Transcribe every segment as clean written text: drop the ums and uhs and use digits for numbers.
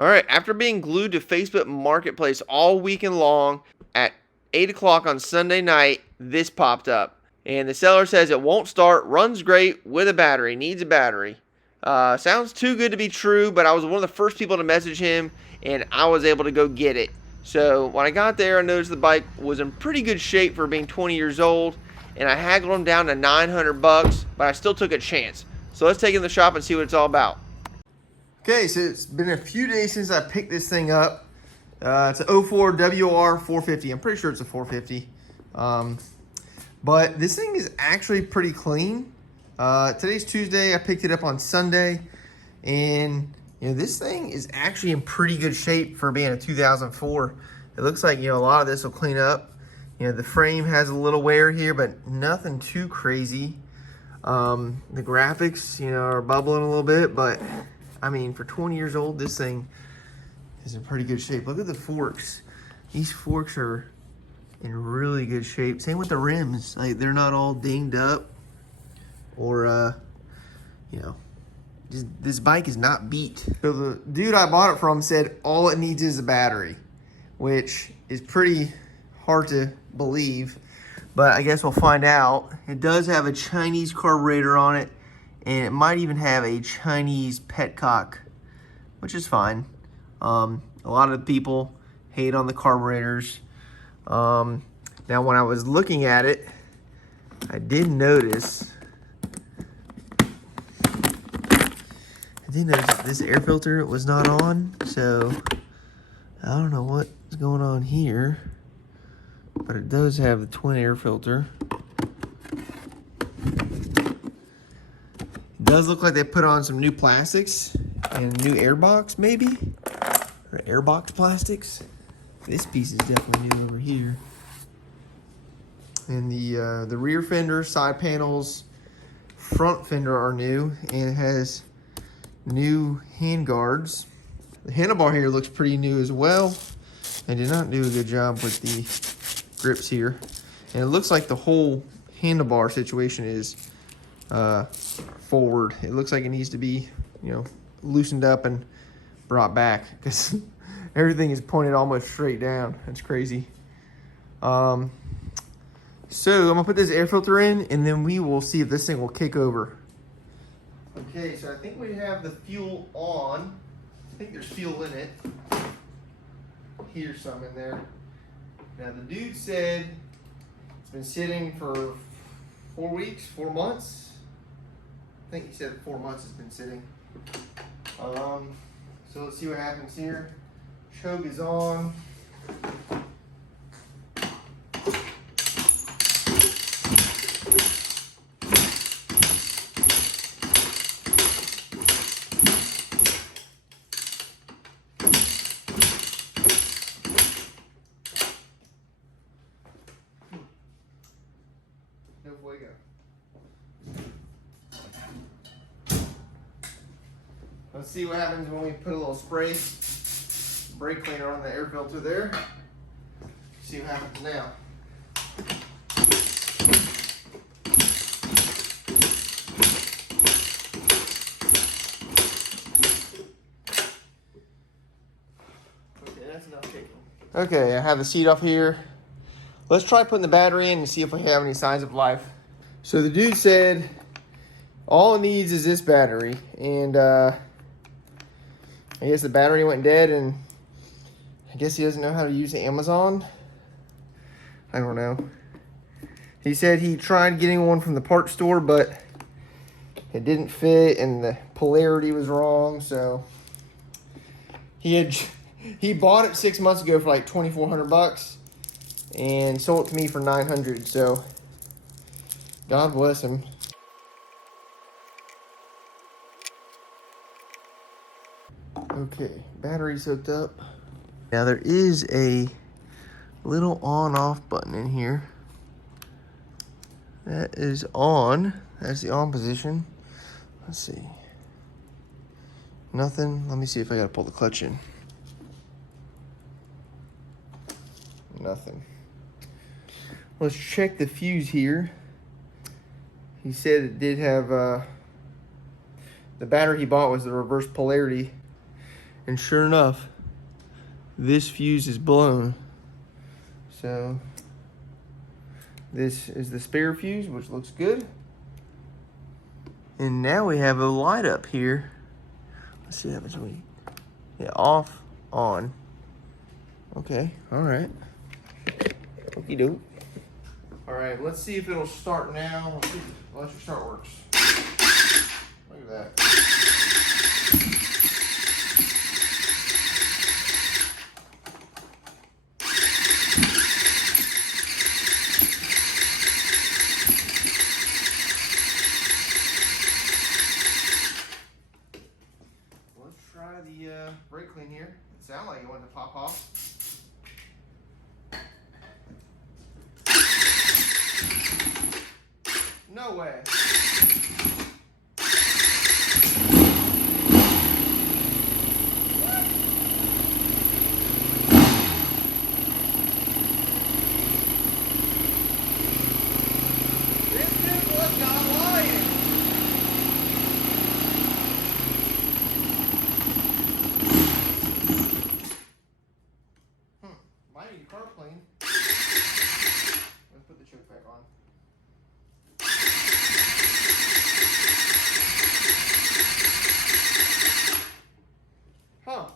All right, after being glued to Facebook Marketplace all weekend long, at 8 o'clock on Sunday night, this popped up. And the seller says it won't start, runs great with a battery, needs a battery. Sounds too good to be true, but I was one of the first people to message him, and I was able to go get it. So when I got there, I noticed the bike was in pretty good shape for being 20 years old, and I haggled him down to 900 bucks, but I still took a chance. So let's take it in the shop and see what it's all about. Okay, so it's been a few days since I picked this thing up. It's an 04 WR 450. I'm pretty sure it's a 450. But this thing is actually pretty clean. Today's Tuesday. I picked it up on Sunday. And, this thing is actually in pretty good shape for being a 2004. It looks like, a lot of this will clean up. The frame has a little wear here, but nothing too crazy. The graphics, are bubbling a little bit, but I mean, for 20 years old, this thing is in pretty good shape. Look at the forks. These forks are in really good shape. Same with the rims. Like, they're not all dinged up or, this bike is not beat. So the dude I bought it from said all it needs is a battery, which is pretty hard to believe, but I guess we'll find out. It does have a Chinese carburetor on it, and it might even have a Chinese petcock, which is fine. A lot of people hate on the carburetors. Now, when I was looking at it, I did notice this air filter was not on, so I don't know what's going on here, but it does have the twin air filter. Does look like they put on some new plastics and a new airbox, maybe, or airbox plastics. This piece is definitely new over here. And the rear fender, side panels, front fender are new, and it has new hand guards. The handlebar here looks pretty new as well. They did not do a good job with the grips here, and it looks like the whole handlebar situation is forward. It looks like it needs to be, loosened up and brought back, because everything is pointed almost straight down. That's crazy. So I'm gonna put this air filter in, and then we will see if this thing will kick over. Okay, so I think we have the fuel on. I think there's fuel in it. Here's some in there. Now the dude said it's been sitting for 4 weeks, 4 months. I think he said 4 months it's been sitting. So let's see what happens here. Choke is on. No fuego. Let's see what happens when we put a little spray brake cleaner on the air filter there. See what happens now. Okay, that's enough kicking. Okay, I have the seat off here. Let's try putting the battery in and see if we have any signs of life. So the dude said all it needs is this battery, and I guess the battery went dead, and I guess he doesn't know how to use Amazon. I don't know. He said he tried getting one from the parts store, but it didn't fit, and the polarity was wrong. So he bought it 6 months ago for like 2,400 bucks, and sold it to me for 900. So God bless him. Okay, battery's hooked up. Now there is a little on-off button in here. That is on. That's the on position. Let's see. Nothing. Let me see if I gotta pull the clutch in. Nothing. Let's check the fuse here. He said it did have, the battery he bought was the reverse polarity. And sure enough, this fuse is blown. So this is the spare fuse, which looks good. And now we have a light up here. Let's see what happens when we, yeah, off, on. Okay, all right. Okie doke. All right, let's see if it'll start now. Let's see if the electric start works. Look at that. Let's try the brake clean here. It sounded like it wanted to pop off. No way. This dude was not lying. Might need a carb clean. Let's put the choke back on. Huh.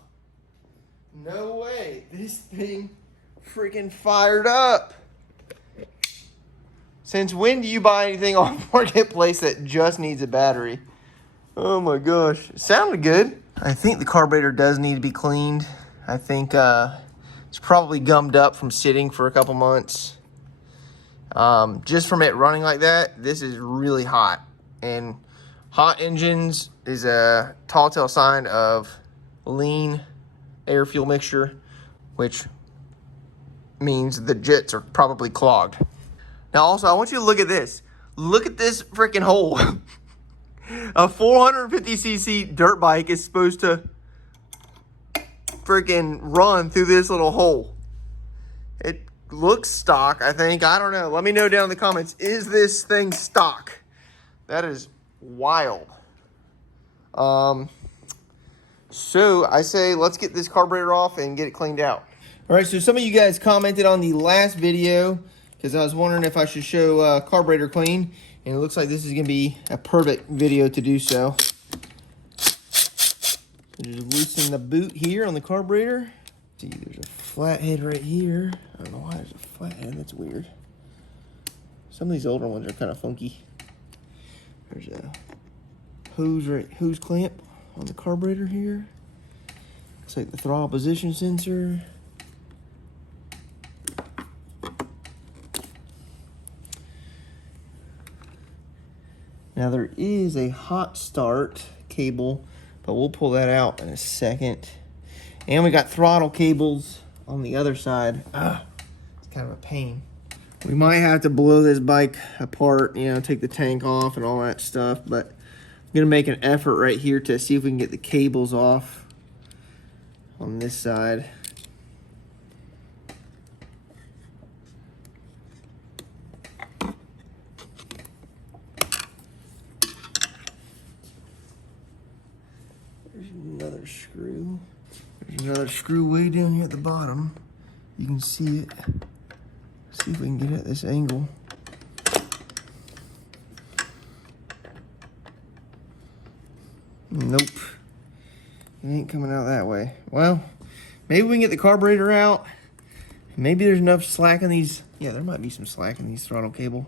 No way. This thing freaking fired up. Since when do you buy anything on Marketplace that just needs a battery? Oh my gosh. It sounded good. I think the carburetor does need to be cleaned. I think it's probably gummed up from sitting for a couple months. Just from it running like that, this is really hot. And hot engines is a tall tale sign of lean air fuel mixture, which means the jets are probably clogged. Now also, I want you to look at this. Look at this freaking hole. A 450cc dirt bike is supposed to freaking run through this little hole. It looks stock, I think. I don't know. Let me know down in the comments. Is this thing stock? That is wild. So I say let's get this carburetor off and get it cleaned out. All right, so some of you guys commented on the last video because I was wondering if I should show carburetor clean, and it looks like this is going to be a perfect video to do so. Just loosen the boot here on the carburetor. See, there's a flathead right here. I don't know why there's a flathead. That's weird. Some of these older ones are kind of funky. There's a hose clamp on the carburetor here. Looks like the throttle position sensor. Now there is a hot start cable, but we'll pull that out in a second. And we got throttle cables on the other side. It's kind of a pain. We might have to blow this bike apart, you know, take the tank off and all that stuff, but I'm gonna make an effort right here to see if we can get the cables off on this side. There's another screw. There's another screw way down here at the bottom. You can see it. See if we can get it at this angle. Nope. It ain't coming out that way. Well, maybe we can get the carburetor out. Maybe there's enough slack in these. Yeah, there might be some slack in these throttle cable.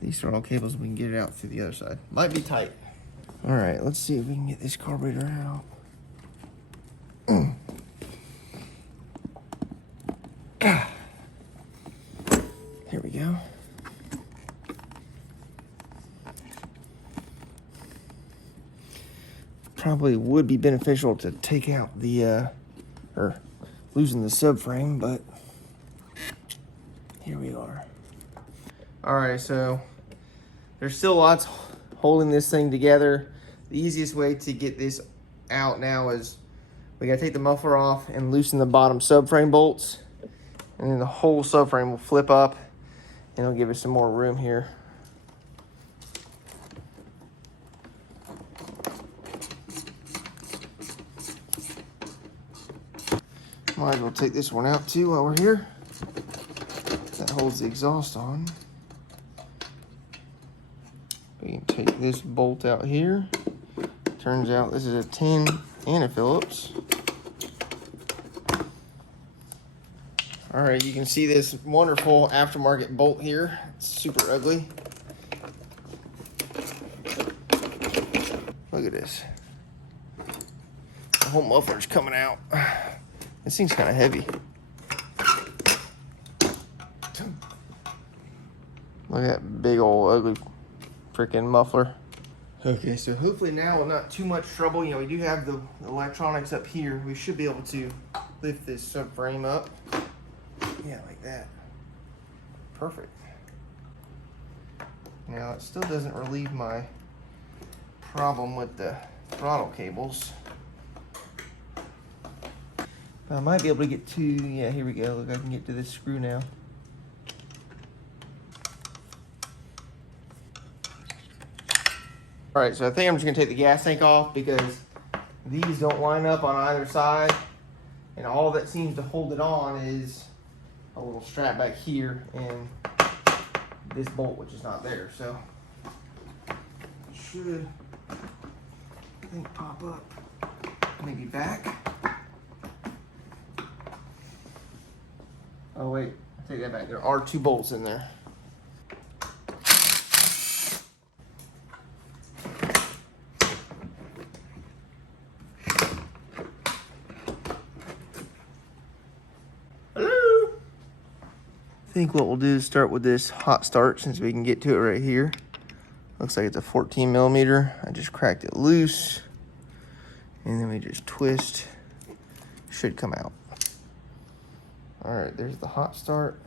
These throttle cables, we can get it out through the other side. Might be tight. All right, let's see if we can get this carburetor out. Here we go. Probably would be beneficial to take out the, or loosen the subframe, but here we are. All right, so there's still lots holding this thing together. The easiest way to get this out now is we gotta take the muffler off and loosen the bottom subframe bolts, and then the whole subframe will flip up and it'll give us some more room here. Might as well take this one out too while we're here. That holds the exhaust on. We can take this bolt out here. Turns out this is a 10 and a Phillips. All right, you can see this wonderful aftermarket bolt here. It's super ugly. Look at this. The whole muffler's coming out. This thing's kind of heavy. Look at that big old ugly freaking muffler. Okay, so hopefully now with not too much trouble, you know, we do have the electronics up here. We should be able to lift this subframe up. Yeah, like that. Perfect. Now it still doesn't relieve my problem with the throttle cables. But I might be able to get to, yeah, here we go. Look, I can get to this screw now. All right, so I think I'm just gonna take the gas tank off because these don't line up on either side. And all that seems to hold it on is a little strap back here and this bolt, which is not there. So it should, I think, pop up, maybe back. Oh wait, I take that back. There are 2 bolts in there. I think what we'll do is start with this hot start since we can get to it right here. Looks like it's a 14 millimeter. I just cracked it loose and then we just twist. Should come out. All right, there's the hot start.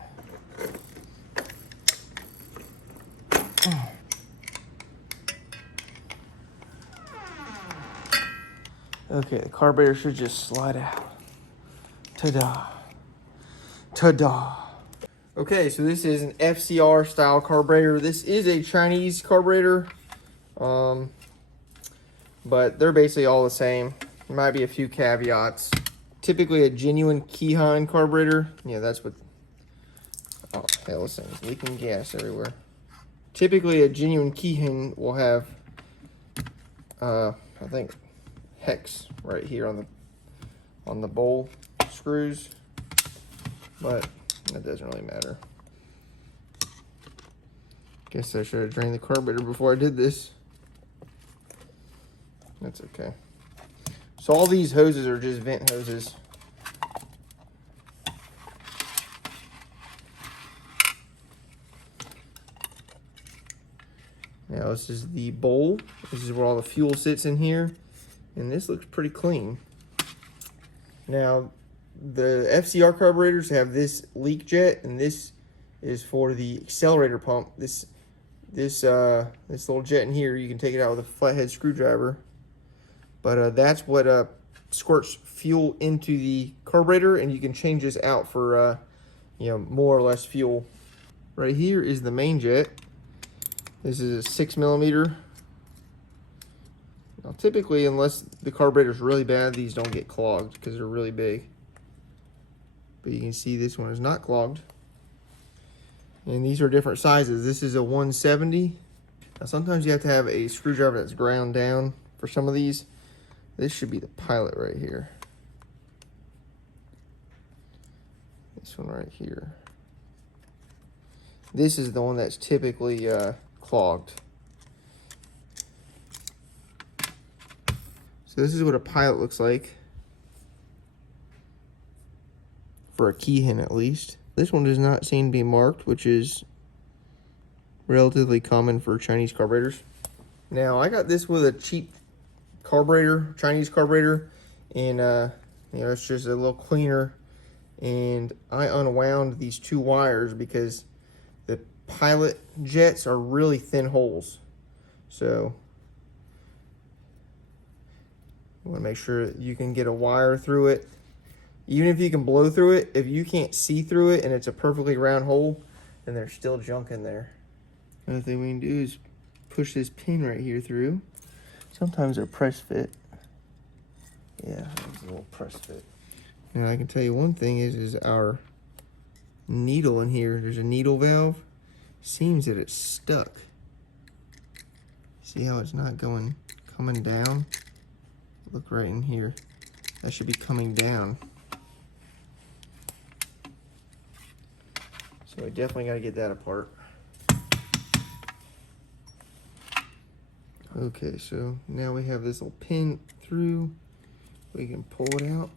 Okay, the carburetor should just slide out. Ta-da. Ta-da. Okay, so this is an FCR style carburetor. This is a Chinese carburetor, but they're basically all the same. There might be a few caveats. Typically a genuine Keihan carburetor. Yeah, that's what, oh hell, this thing's leaking gas everywhere. Typically a genuine Keihan will have, I think, hex right here on the bowl screws, but that doesn't really matter. Guess I should have drained the carburetor before I did this. That's okay. So all these hoses are just vent hoses. Now this is the bowl. This is where all the fuel sits in here. And this looks pretty clean. Now, the FCR carburetors have this leak jet, and this is for the accelerator pump. This little jet in here, you can take it out with a flathead screwdriver. But that's what squirts fuel into the carburetor, and you can change this out for you know, more or less fuel. Right here is the main jet. This is a 6 millimeter. Now, typically, unless the carburetor is really bad, these don't get clogged because they're really big. But you can see this one is not clogged. And these are different sizes. This is a 170. Now, sometimes you have to have a screwdriver that's ground down for some of these. This should be the pilot right here. This one right here. This is the one that's typically clogged. So this is what a pilot looks like. For a Keihan at least. This one does not seem to be marked, which is relatively common for Chinese carburetors. Now I got this with a cheap carburetor, Chinese carburetor, and you know, it's just a little cleaner. And I unwound these 2 wires because the pilot jets are really thin holes. So you want to make sure that you can get a wire through it. Even if you can blow through it, if you can't see through it and it's a perfectly round hole, then there's still junk in there. Another thing we can do is push this pin right here through. Sometimes they're press fit. Yeah, there's a little press fit. Now I can tell you one thing is our needle in here, there's a needle valve. Seems that it's stuck. See how it's not coming down? Look right in here. That should be coming down. So I definitely got to get that apart. Okay, so now we have this little pin through. We can pull it out.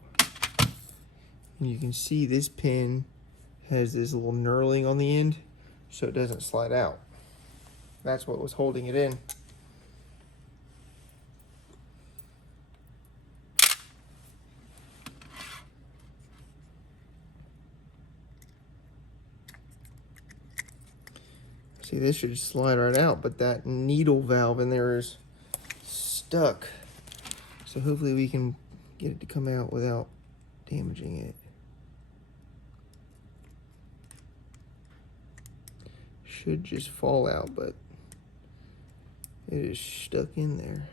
And you can see this pin has this little knurling on the end, so it doesn't slide out. That's what was holding it in. See, this should slide right out, but that needle valve in there is stuck. So hopefully we can get it to come out without damaging it. Should just fall out, but it is stuck in there.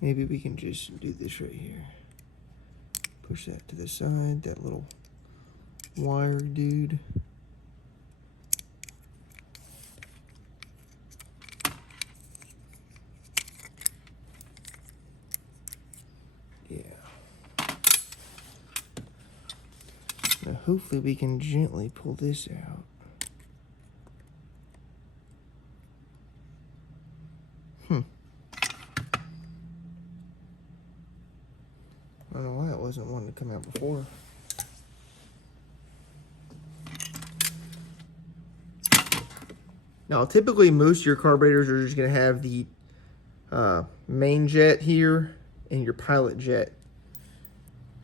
Maybe we can just do this right here. Push that to the side, that little wire dude. Yeah. Now hopefully we can gently pull this out. I don't know why it wasn't wanting to come out before. Now, typically most of your carburetors are just going to have the main jet here and your pilot jet.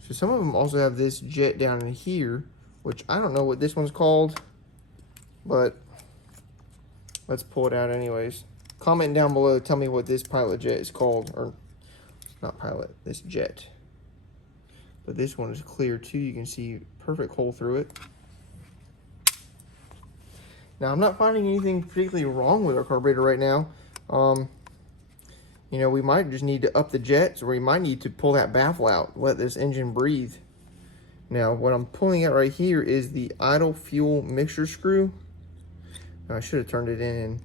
So some of them also have this jet down in here, which I don't know what this one's called, but let's pull it out anyways. Comment down below, tell me what this pilot jet is called, or not pilot, this jet. But this one is clear too. You can see perfect hole through it. Now, I'm not finding anything particularly wrong with our carburetor right now. You know, we might just need to up the jets, or we might need to pull that baffle out, let this engine breathe. Now, what I'm pulling out right here is the idle fuel mixture screw. Now, I should have turned it in and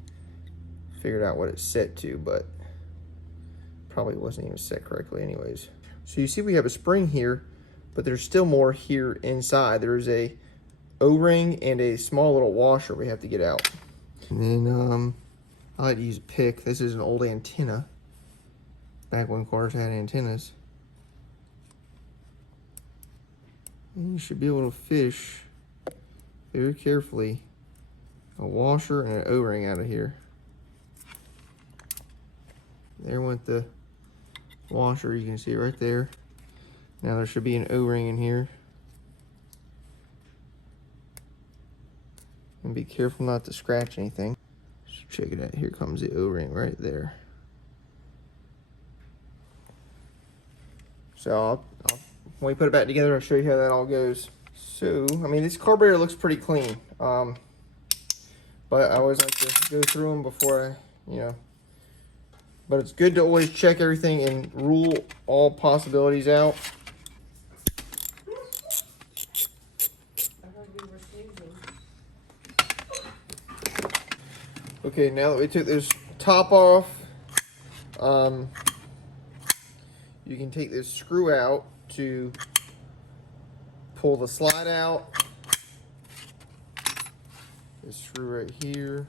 figured out what it's set to, but probably wasn't even set correctly anyways. So you see we have a spring here, but there's still more here inside. There's a O-ring and a small little washer we have to get out. And then I like to use a pick. This is an old antenna, back when cars had antennas. And you should be able to fish very carefully a washer and an O-ring out of here. There went the washer, you can see it right there. Now there should be an O-ring in here. And be careful not to scratch anything. Just check it out, here comes the O-ring right there. So when we put it back together, I'll show you how that all goes. So, I mean, this carburetor looks pretty clean. But I always like to go through them before I, but it's good to always check everything and rule all possibilities out. Okay, now that we took this top off, you can take this screw out to pull the slide out. This screw right here.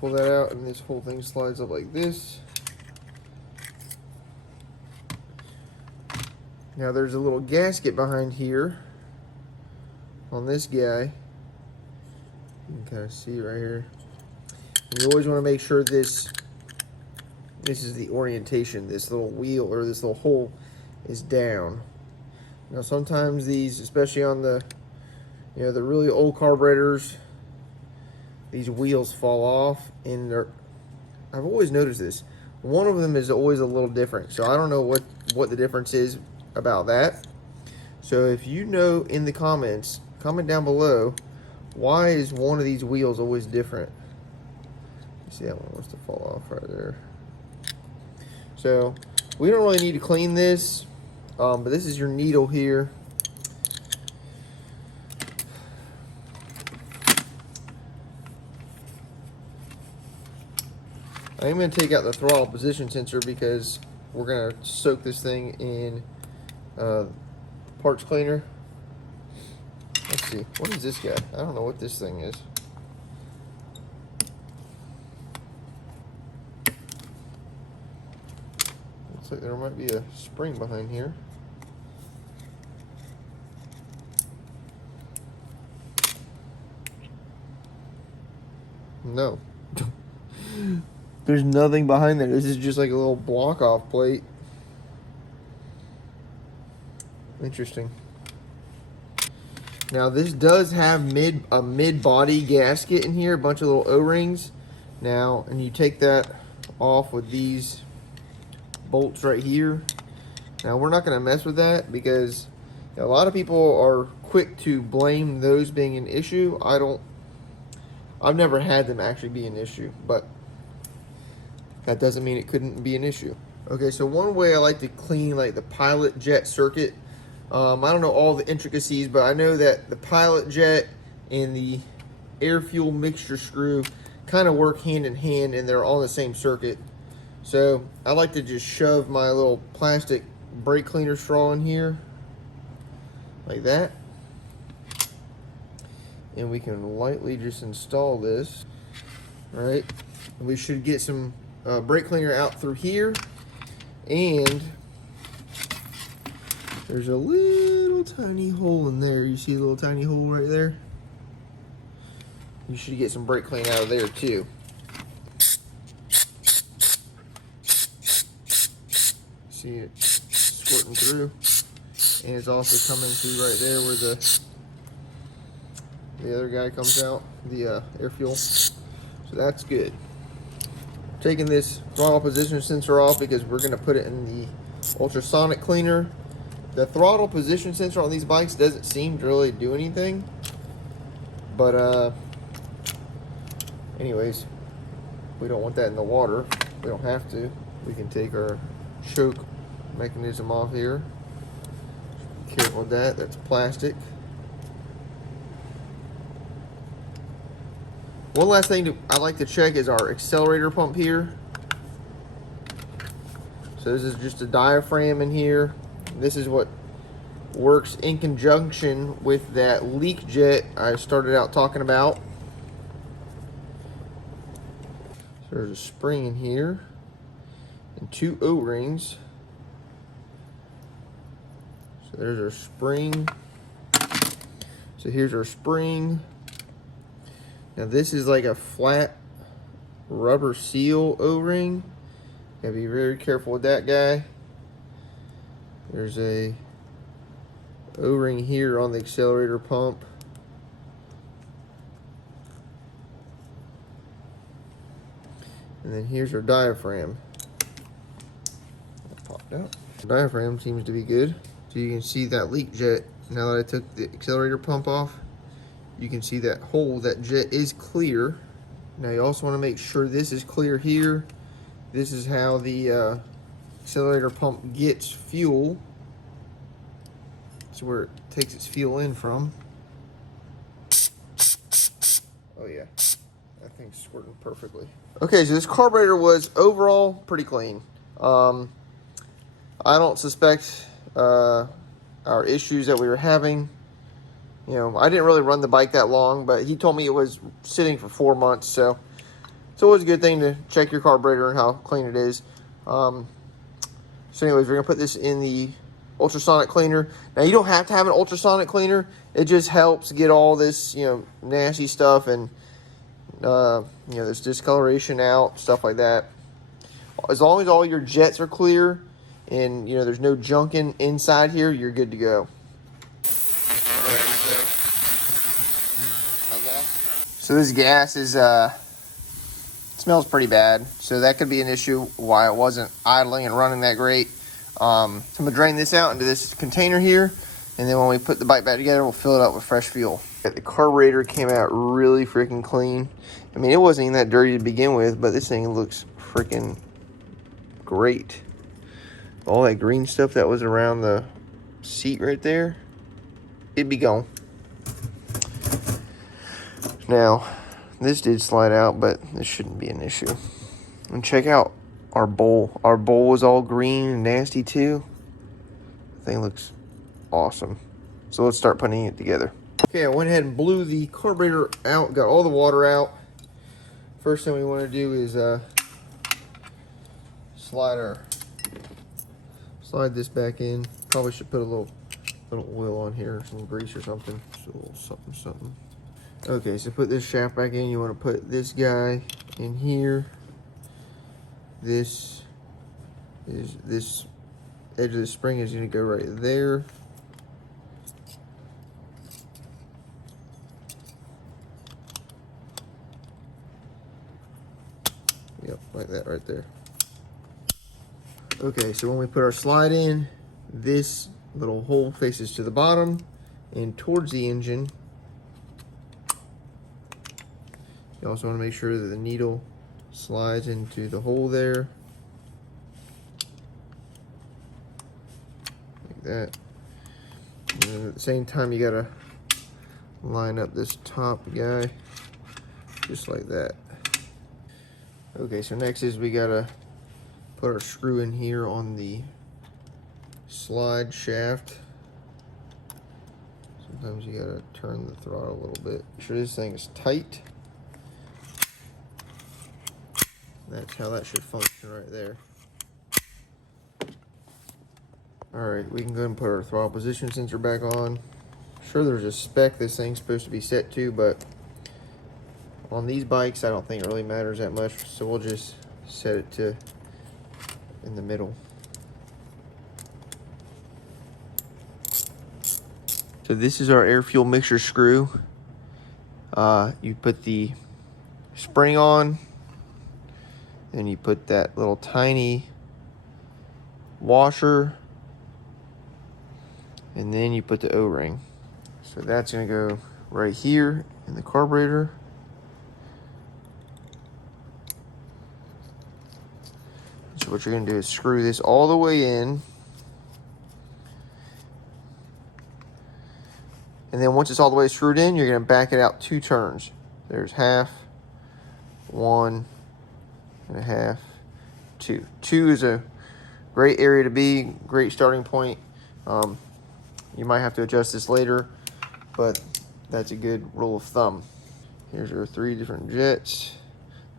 Pull that out, and this whole thing slides up like this. Now there's a little gasket behind here on this guy. You can kind of see right here. And you always want to make sure this is the orientation. This little wheel or this little hole is down. Now sometimes these, especially on the the really old carburetors, these wheels fall off and I've always noticed this. One of them is always a little different. So I don't know what the difference is about that. So if you know in the comments, comment down below, why is one of these wheels always different? You see that one wants to fall off right there. So we don't really need to clean this, but this is your needle here. I'm going to take out the throttle position sensor because we're going to soak this thing in parts cleaner. Let's see, what is this guy? I don't know what this thing is. Looks like there might be a spring behind here. No. There's nothing behind there. This is just like a little block off plate. Interesting. Now this does have a mid-body gasket in here, a bunch of little O-rings. Now, and you take that off with these bolts right here. Now we're not going to mess with that because a lot of people are quick to blame those being an issue. I've never had them actually be an issue, but that doesn't mean it couldn't be an issue. Okay, so one way I like to clean like the pilot jet circuit, I don't know all the intricacies, but I know that the pilot jet and the air fuel mixture screw kind of work hand in hand and they're all the same circuit. So I like to just shove my little plastic brake cleaner straw in here like that. And we can lightly just install this, right? And we should get some brake cleaner out through here, and there's a little tiny hole in there. You see a little tiny hole right there? You should get some brake clean out of there too. See it squirting through, and it's also coming through right there where the other guy comes out, the air fuel. So that's good. Taking this throttle position sensor off because we're going to put it in the ultrasonic cleaner. The throttle position sensor on these bikes doesn't seem to really do anything, but anyways, we don't want that in the water. We don't have to. We can take our choke mechanism off here. Be careful with that. That's plastic. One last thing I like to check is our accelerator pump here. So this is just a diaphragm in here. This is what works in conjunction with that leak jet I started out talking about. So there's a spring in here and two O-rings. So there's our spring. So here's our spring. Now this is like a flat rubber seal O-ring. Gotta be very careful with that guy. There's a O-ring here on the accelerator pump. And then here's our diaphragm. That popped out. The diaphragm seems to be good. So you can see that leak jet. Now that I took the accelerator pump off, you can see that hole, that jet is clear. Now you also want to make sure this is clear here. This is how the accelerator pump gets fuel. That's where it takes its fuel in from. Oh yeah, that thing's squirting perfectly. Okay, so this carburetor was overall pretty clean. I don't suspect our issues that we were having. You know, I didn't really run the bike that long, but he told me it was sitting for 4 months, so it's always a good thing to check your carburetor and how clean it is. So anyways, we're going to put this in the ultrasonic cleaner. Now, you don't have to have an ultrasonic cleaner. It just helps get all this, you know, nasty stuff and, you know, this discoloration out, stuff like that. As long as all your jets are clear and, you know, there's no junking inside here, you're good to go. So this gas is smells pretty bad. So that could be an issue why it wasn't idling and running that great. So I'm gonna drain this out into this container here, and then when we put the bike back together, we'll fill it up with fresh fuel. The carburetor came out really freaking clean. I mean, it wasn't even that dirty to begin with, but this thing looks freaking great. All that green stuff that was around the seat right there, it'd be gone. Now, this did slide out, but this shouldn't be an issue. And check out our bowl. Our bowl was all green and nasty too. The thing looks awesome. So let's start putting it together. Okay, I went ahead and blew the carburetor out, got all the water out. First thing we want to do is slide this back in. Probably should put a little oil on here, some grease or something. Just a little something. Okay, so put this shaft back in. You want to put this guy in here. This edge of the spring is going to go right there. Yep, like that right there. Okay, so when we put our slide in, this little hole faces to the bottom and towards the engine. You also want to make sure that the needle slides into the hole there. Like that. And then at the same time, you gotta line up this top guy just like that. Okay, so next is we gotta put our screw in here on the slide shaft. Sometimes you gotta turn the throttle a little bit. Make sure this thing is tight. That's how that should function right there. Alright, we can go ahead and put our throttle position sensor back on. Sure, there's a spec this thing's supposed to be set to, but on these bikes, I don't think it really matters that much, so we'll just set it to in the middle. So this is our air fuel mixture screw. You put the spring on, and you put that little tiny washer, and then you put the O-ring. So that's gonna go right here in the carburetor. So what you're gonna do is screw this all the way in. And then once it's all the way screwed in, you're gonna back it out 2 turns. There's half, 1.5, 2. 2 is a great area to be, great starting point. You might have to adjust this later, but that's a good rule of thumb. Here's our 3 different jets,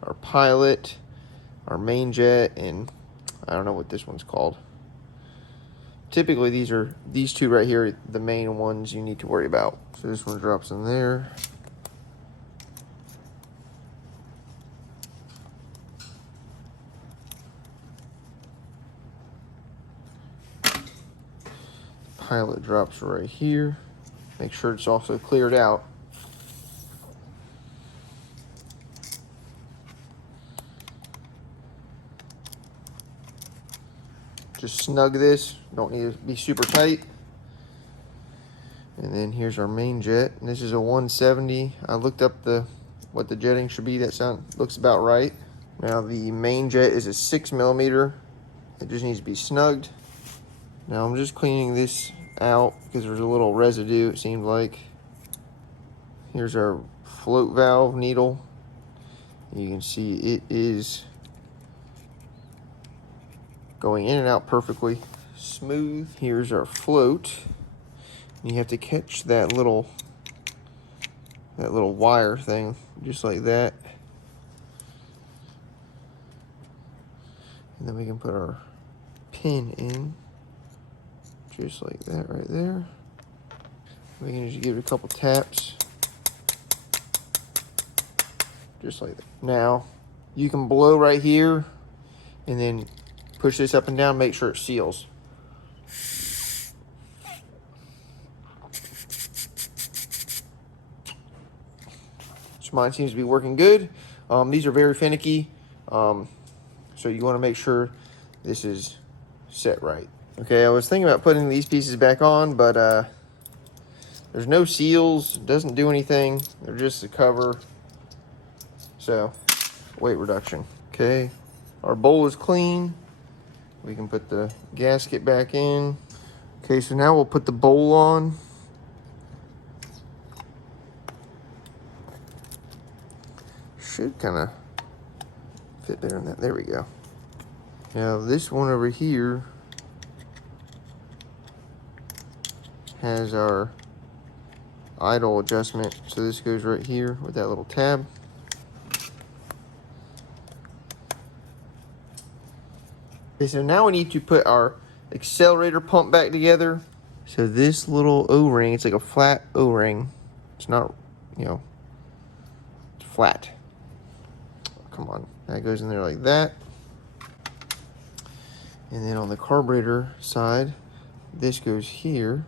our pilot, our main jet, and I don't know what this one's called. Typically these 2 right here are the main ones you need to worry about. So this one drops in there. Pilot drops right here. Make sure it's also cleared out. Just snug this, don't need to be super tight. And then here's our main jet, and this is a 170. I looked up what the jetting should be. Looks about right. Now the main jet is a 6mm. It just needs to be snugged. Now I'm just cleaning this out because there's a little residue, it seemed like. Here's our float valve needle. You can see it is going in and out perfectly smooth. Here's our float. You have to catch that little wire thing just like that. And then we can put our pin in just like that right there. We can just give it a couple taps just like that. Now you can blow right here and then push this up and down, make sure it seals. So mine seems to be working good. These are very finicky. So you want to make sure this is set right. Okay, I was thinking about putting these pieces back on, but there's no seals, doesn't do anything. They're just a cover. So, weight reduction. Okay, our bowl is clean. We can put the gasket back in. Okay, so now we'll put the bowl on. Should kind of fit there in that. There we go. Now this one over here has our idle adjustment. So this goes right here with that little tab. Okay, so now we need to put our accelerator pump back together. So this little O-ring, it's like a flat O-ring. It's not, you know, it's flat. Come on, that goes in there like that. And then on the carburetor side, this goes here.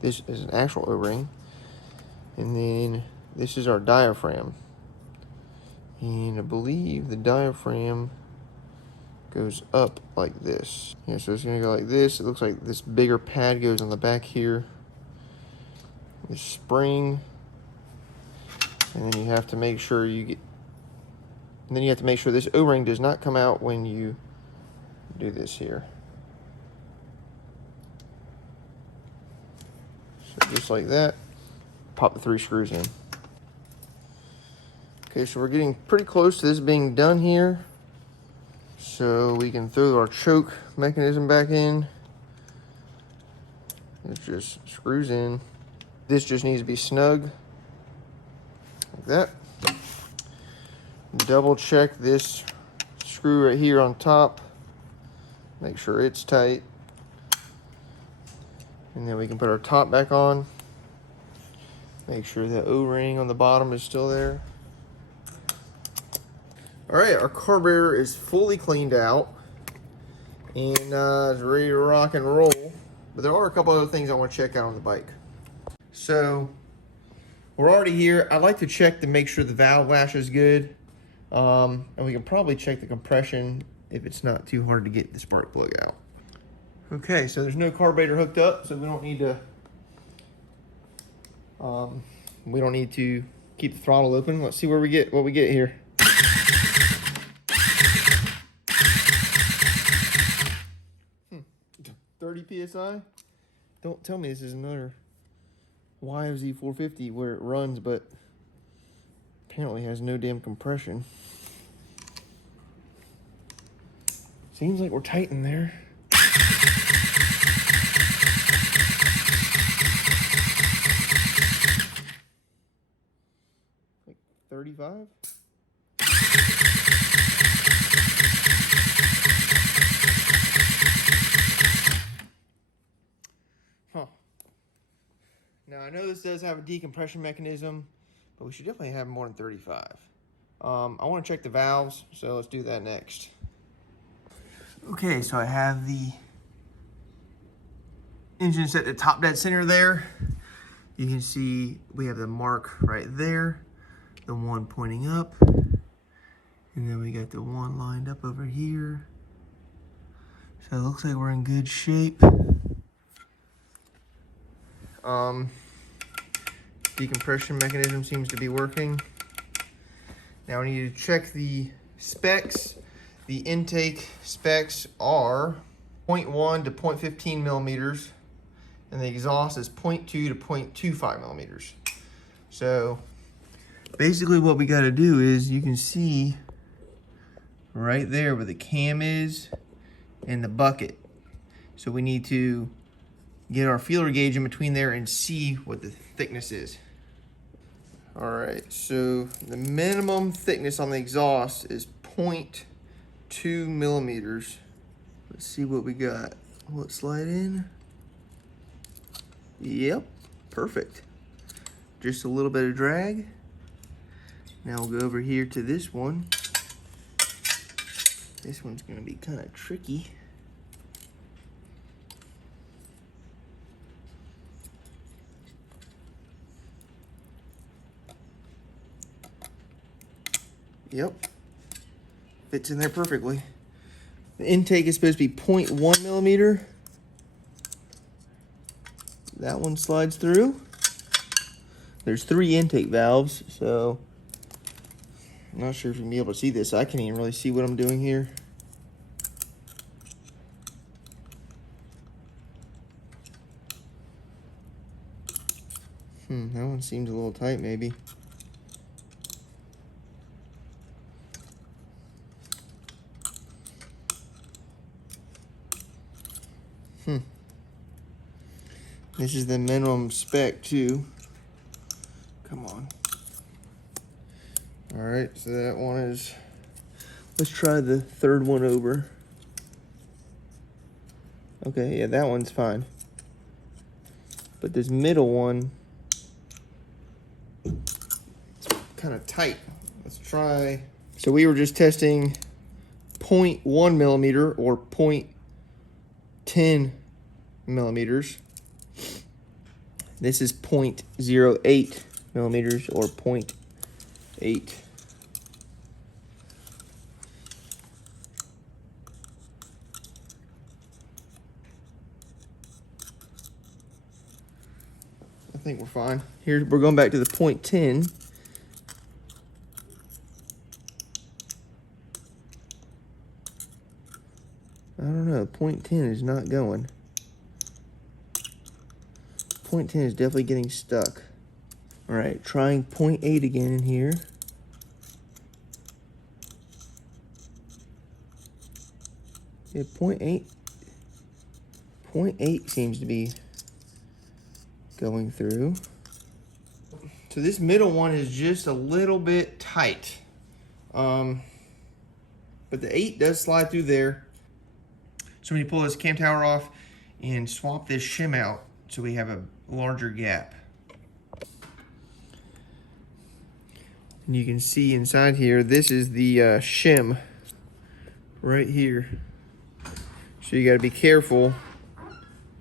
This is an actual O-ring. And then this is our diaphragm. And I believe the diaphragm goes up like this. Yeah, so it's gonna go like this. It looks like this bigger pad goes on the back here. This spring. And then you have to make sure this O-ring does not come out when you do this here. So just like that, pop the 3 screws in. Okay, so we're getting pretty close to this being done here. So we can throw our choke mechanism back in. It just screws in. This just needs to be snug, like that. Double check this screw right here on top. Make sure it's tight. And then we can put our top back on. Make sure the O-ring on the bottom is still there. All right, our carburetor is fully cleaned out and is ready to rock and roll. But there are a couple other things I want to check out on the bike. So we're already here. I like to check to make sure the valve lash is good. And we can probably check the compression if it's not too hard to get the spark plug out. Okay, so there's no carburetor hooked up, so we don't need to keep the throttle open. Let's see what we get here. 30 psi. Don't tell me this is another YZ 450 where it runs, but apparently has no damn compression. Seems like we're tight in there. Like 35? Huh. Now I know this does have a decompression mechanism, but we should definitely have more than 35. I want to check the valves, so let's do that next. Okay, so I have the engine set to top dead center there. You can see we have the mark right there, the one pointing up, and then we got the one lined up over here. So it looks like we're in good shape. Decompression mechanism seems to be working. Now we need to check the specs. The intake specs are 0.1 to 0.15 millimeters, and the exhaust is 0.2 to 0.25 millimeters. So basically what we got to do is, you can see right there where the cam is and the bucket. So we need to get our feeler gauge in between there and see what the thickness is. All right, so the minimum thickness on the exhaust is 0.2 millimeters. Let's see what we got. Will it slide in? Yep, perfect. Just a little bit of drag. Now we'll go over here to this one. This one's gonna be kind of tricky. Yep, Fits in there perfectly. The intake is supposed to be 0.1 millimeter. That one slides through. There's 3 intake valves, so I'm not sure if you can be able to see this. I can't even really see what I'm doing here. That one seems a little tight, maybe. This is the minimum spec too. Come on. All right, so that one is, let's try the third one over. Okay, yeah, that one's fine. But this middle one, it's kind of tight. Let's try. So we were just testing 0.1 millimeter or 0.10 millimeters. This is 0.08 millimeters or 0.8. I think we're fine. Here we're going back to the 0.10. I don't know, 0.10 is not going. 0.10 is definitely getting stuck. All right, trying 0.8 again in here. Yeah, 0.8. 0.8 seems to be going through. So this middle one is just a little bit tight. But the 8 does slide through there. So when you pull this cam tower off and swap this shim out, so we have a larger gap. And you can see inside here, this is the shim right here. So you gotta be careful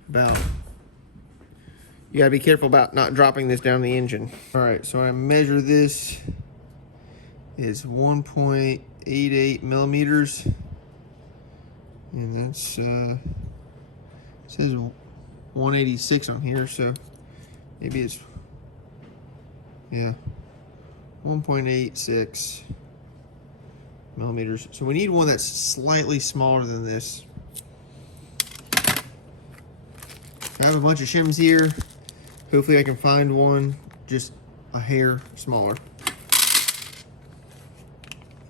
about not dropping this down the engine. All right, so I measure this is 1.88 millimeters. And that's, it says 186 on here, so maybe it's, yeah, 1.86 millimeters. So we need one that's slightly smaller than this. I have a bunch of shims here. Hopefully I can find one just a hair smaller.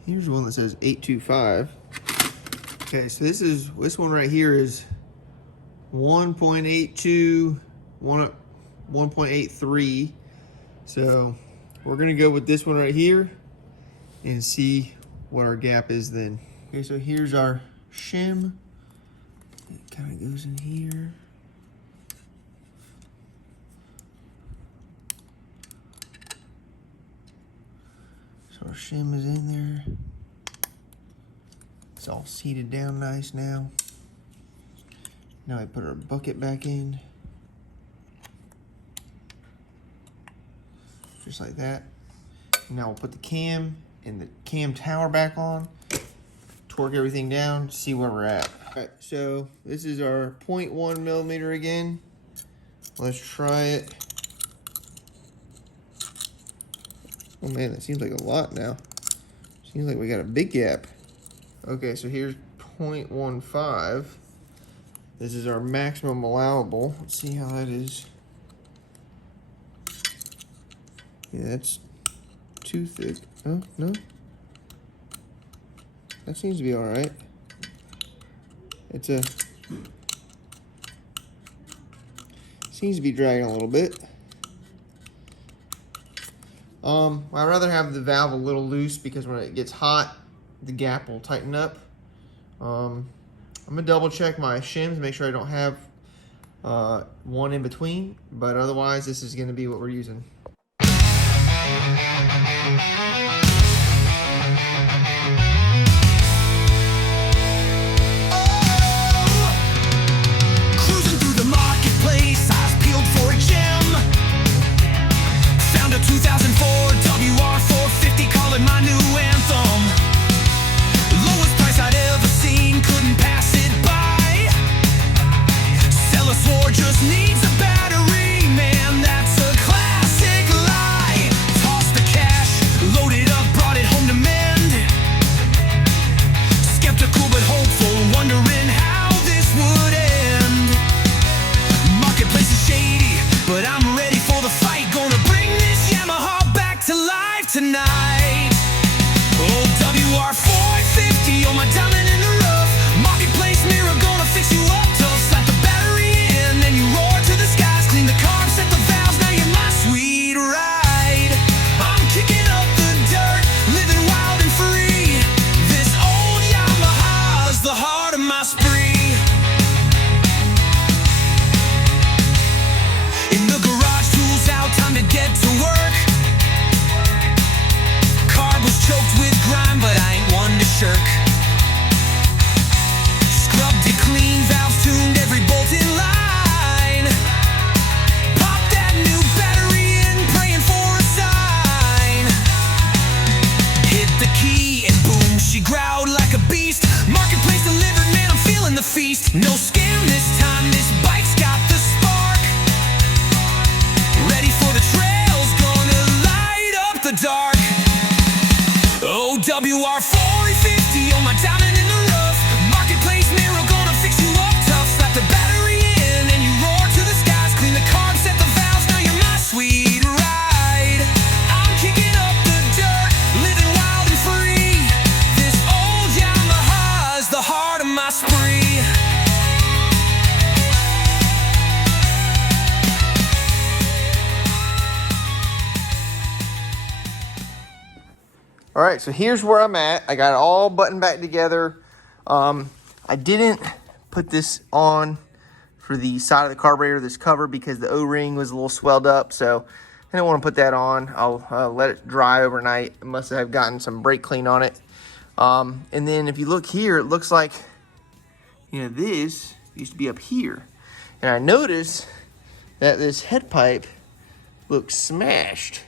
Here's one that says 825. Okay, so this one right here is 1.82, 1.83. So we're gonna go with this one right here and see what our gap is then. Okay, so here's our shim. It kind of goes in here. So our shim is in there. It's all seated down nice now. Now I put our bucket back in. Just like that. Now we'll put the cam and the cam tower back on. Torque everything down, see where we're at. All right, so this is our 0.1 millimeter again. Let's try it. Oh man, that seems like a lot now. Seems like we got a big gap. Okay, so here's 0.15. This is our maximum allowable. Let's see how that is. Yeah, that's too thick. Oh, no. That seems to be all right. Seems to be dragging a little bit. I'd rather have the valve a little loose because when it gets hot, the gap will tighten up. I'm gonna double check my shims, make sure I don't have one in between, but otherwise this is gonna be what we're using. Cruising through the marketplace, eyes peeled for a gem. Found a 2004 WR450, call it my new anthem. beast. No scam this time, this bike's got the spark. Ready for the trails, gonna light up the dark. OWR 450 on my diamond in the rough. Marketplace mirror gonna fix you up tough. Slap the battery in and you roar to the skies. Clean the carb, set the valves, now you're my sweet ride. I'm kicking up the dirt, living wild and free. This old Yamaha's the heart of my spree. All right, so here's where I'm at. I got it all buttoned back together. I didn't put this on for the side of the carburetor, this cover, because the O-ring was a little swelled up, so I didn't want to put that on. I'll let it dry overnight. I must have gotten some brake clean on it. And then if you look here, it looks like, you know, this used to be up here. And I noticed that this head pipe looks smashed.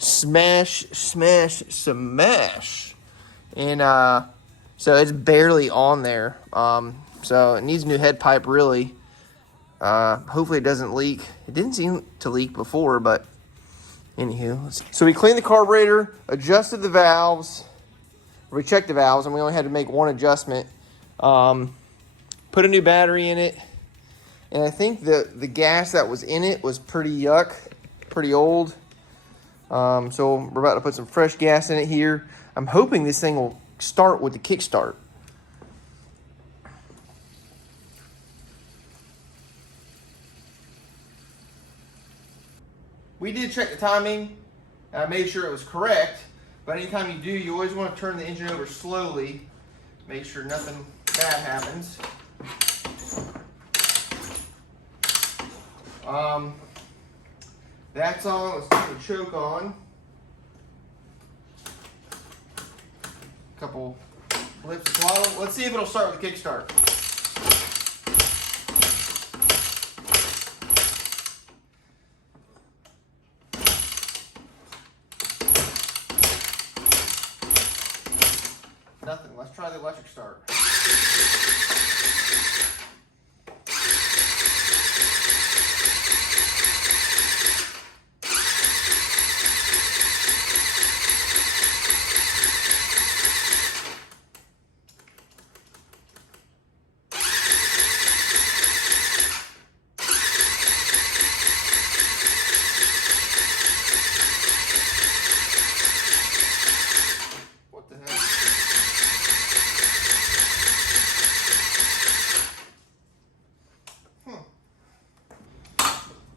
Smash, smash, smash. And so it's barely on there. So it needs a new head pipe, really. Hopefully it doesn't leak. It didn't seem to leak before, but anywho. Let's see. So we cleaned the carburetor, adjusted the valves. We checked the valves, and we only had to make one adjustment. Put a new battery in it. And I think the gas that was in it was pretty yuck, pretty old. So we're about to put some fresh gas in it here. I'm hoping this thing will start with the kickstart. We did check the timing. I made sure it was correct. But anytime you do, you always want to turn the engine over slowly. Make sure nothing bad happens. That's on. Let's put the choke on. Couple blips of throttle. Let's see if it'll start with the kickstart. Nothing. Let's try the electric start.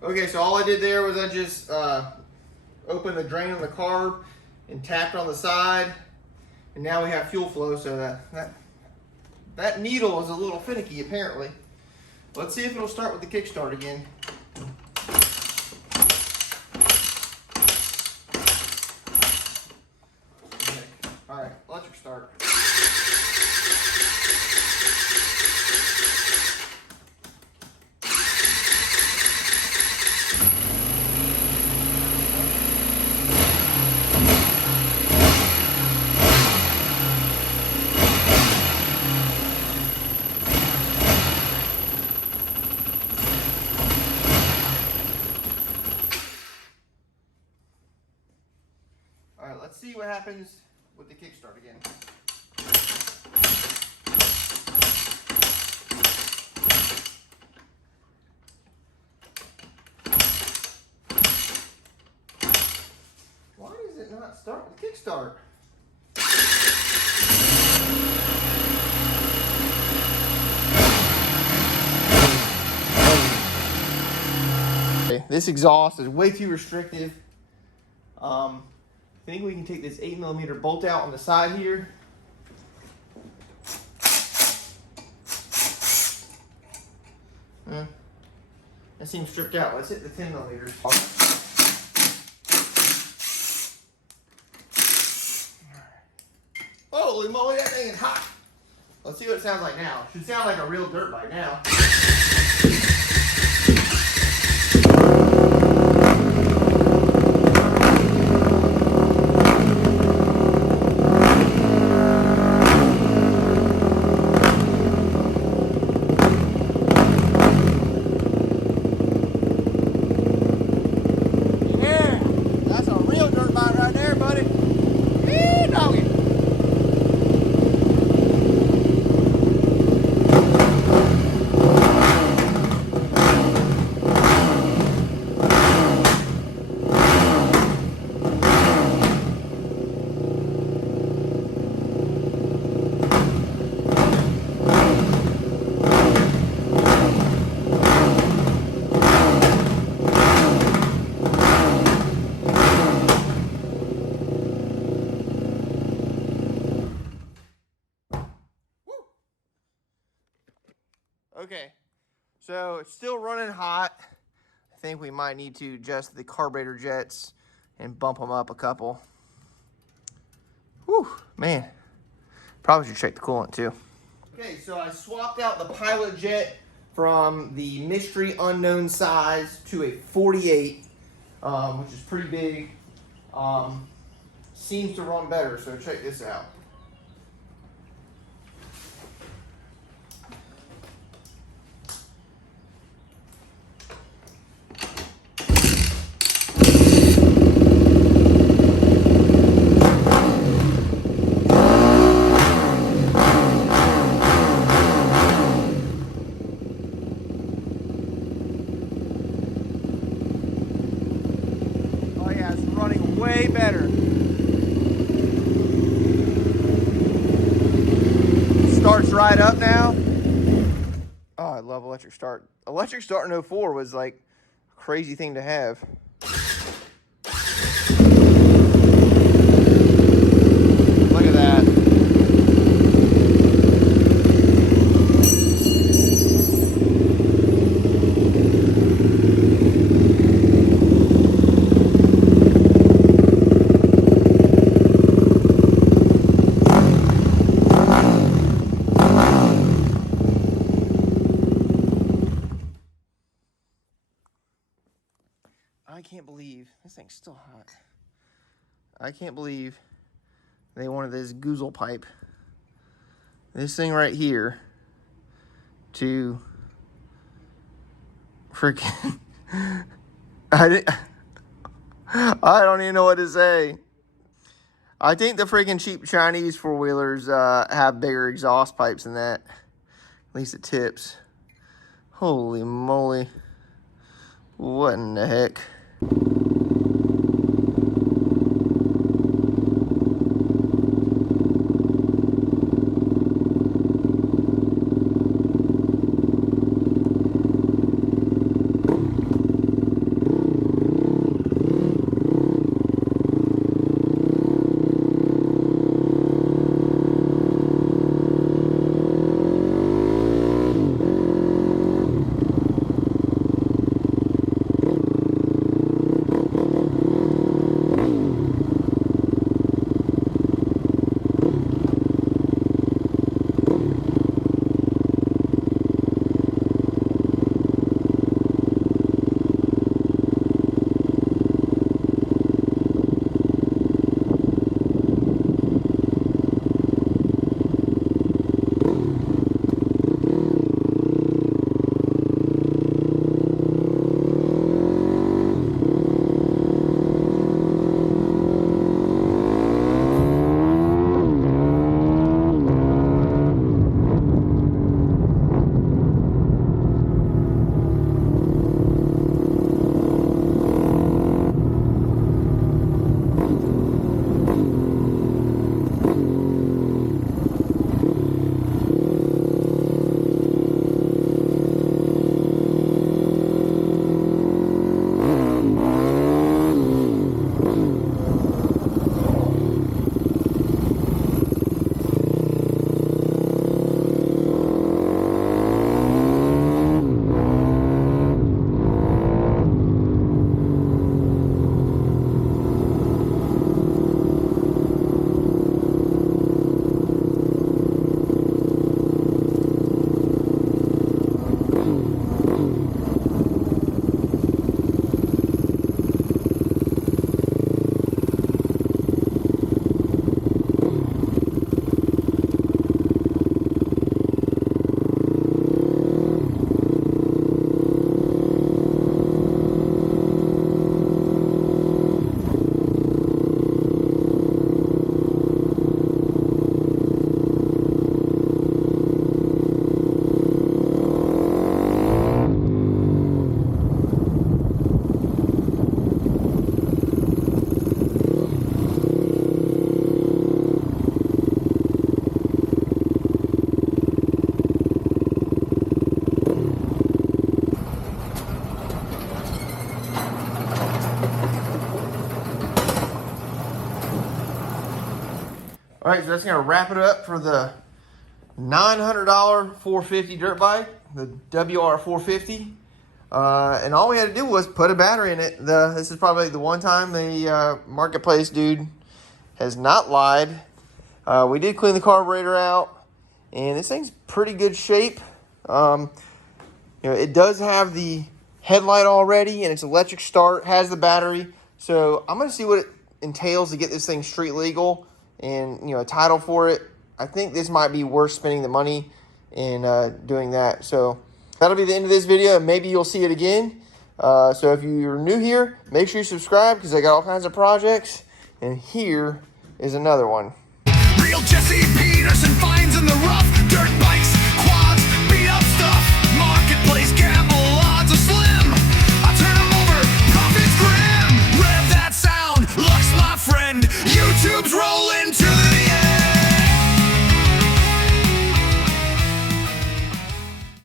Okay, so all I did there was I just opened the drain on the carb and tapped on the side, and now we have fuel flow. So that needle is a little finicky apparently. Let's see if it'll start with the kickstart again. Okay. All right, electric start. Alright, let's see what happens with the kickstart again. Why does it not start with kickstart? Okay, this exhaust is way too restrictive. I think we can take this 8mm bolt out on the side here. That seems stripped out. Let's hit the 10mm. Holy moly, that thing is hot. Let's see what it sounds like now. Should sound like a real dirt bike now. Okay, so it's still running hot. I think we might need to adjust the carburetor jets and bump them up a couple. Whew, man. Probably should check the coolant too. Okay, so I swapped out the pilot jet from the mystery unknown size to a 48, which is pretty big. Seems to run better, so check this out. Way better. Starts right up now. Oh, I love electric start. Electric start in 04 was like a crazy thing to have. Look at that. I can't believe this thing's still hot. I can't believe they wanted this goozle pipe. This thing right here to freaking I don't even know what to say. I think the freaking cheap Chinese four-wheelers have bigger exhaust pipes than that. At least the tips. Holy moly. What in the heck? All right, so that's gonna wrap it up for the $900 450 dirt bike, the WR450. And all we had to do was put a battery in it. This is probably the one time the marketplace dude has not lied. We did clean the carburetor out, and this thing's pretty good shape. It does have the headlight already, and it's electric start, has the battery. So I'm going to see what it entails to get this thing street legal and, a title for it. I think this might be worth spending the money in doing that. So that'll be the end of this video, and maybe you'll see it again. So if you're new here, make sure you subscribe because I got all kinds of projects. And here is another one. Real Jesse P.